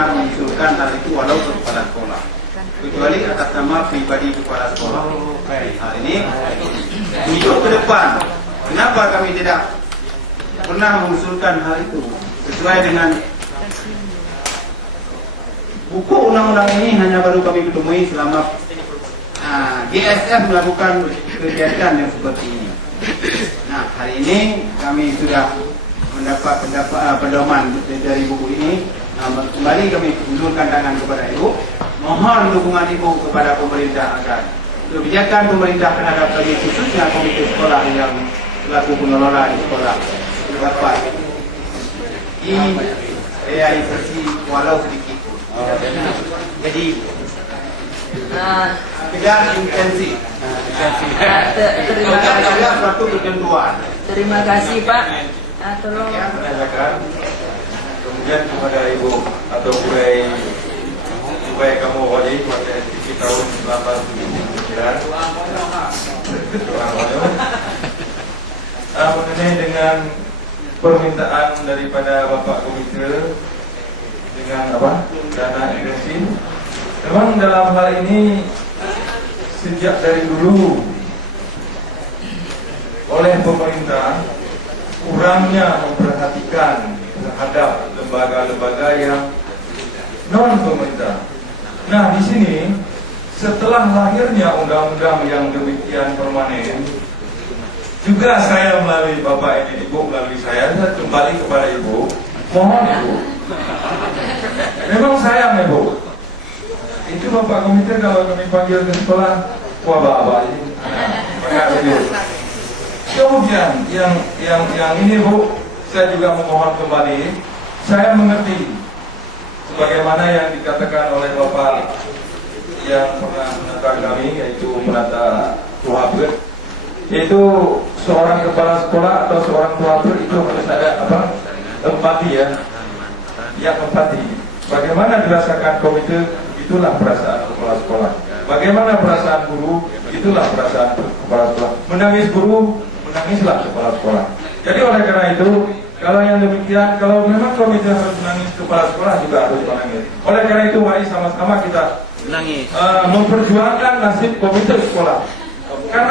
pernah mengusulkan hal itu walau ke kepala sekolah, kecuali atas nama pribadi kepala sekolah. Hal ini untuk ke depan, kenapa kami tidak pernah mengusulkan hal itu sesuai dengan buku undang-undang ini hanya baru kami ketemui selama GSF melakukan kegiatan yang seperti ini. Nah, hari ini kami sudah mendapat pedoman dari buku ini. Kembali kami ulurkan tangan kepada Ibu, mohon dukungan Ibu kepada pemerintah agar kebijakan pemerintah terhadap kami, khususnya komite sekolah yang selaku pengelola di sekolah, dapat direalisasi walau sedikit pun. Jadi tidak intensif. Terima kasih Pak. Tolong. Kemudian kepada Ibu atau supaya kamu wajib pada SPP tahun 1879 mengenai dengan permintaan daripada Bapak Komite dengan dana intensif. Memang dalam hal ini sejak dari dulu oleh pemerintah kurangnya memperhatikan terhadap lembaga-lembaga yang non pemerintah. Nah, di sini setelah lahirnya undang-undang yang demikian permanen, juga saya melalui Bapak ini, Ibu melalui saya kembali kepada Ibu, mohon Ibu, memang sayang Ibu, itu Bapak Komite kalau kami panggil ke sekolah, wabah ini, kemudian yang ini Bu, saya juga memohon kembali, saya mengerti sebagaimana yang dikatakan oleh Bapak yang pernah menata kami, yaitu menata Tuhabir, yaitu seorang kepala sekolah atau seorang Tuhabir itu harus ada empati ya, empati. Bagaimana dirasakan komite, itulah perasaan kepala sekolah. Bagaimana perasaan guru, itulah perasaan kepala sekolah. Menangis guru, menangislah kepala sekolah. Jadi oleh karena itu, kalau yang demikian, kalau memang komite harus menangis, kepala sekolah juga harus menangis. Oleh karena itu, mari sama-sama kita memperjuangkan nasib komite sekolah. Karena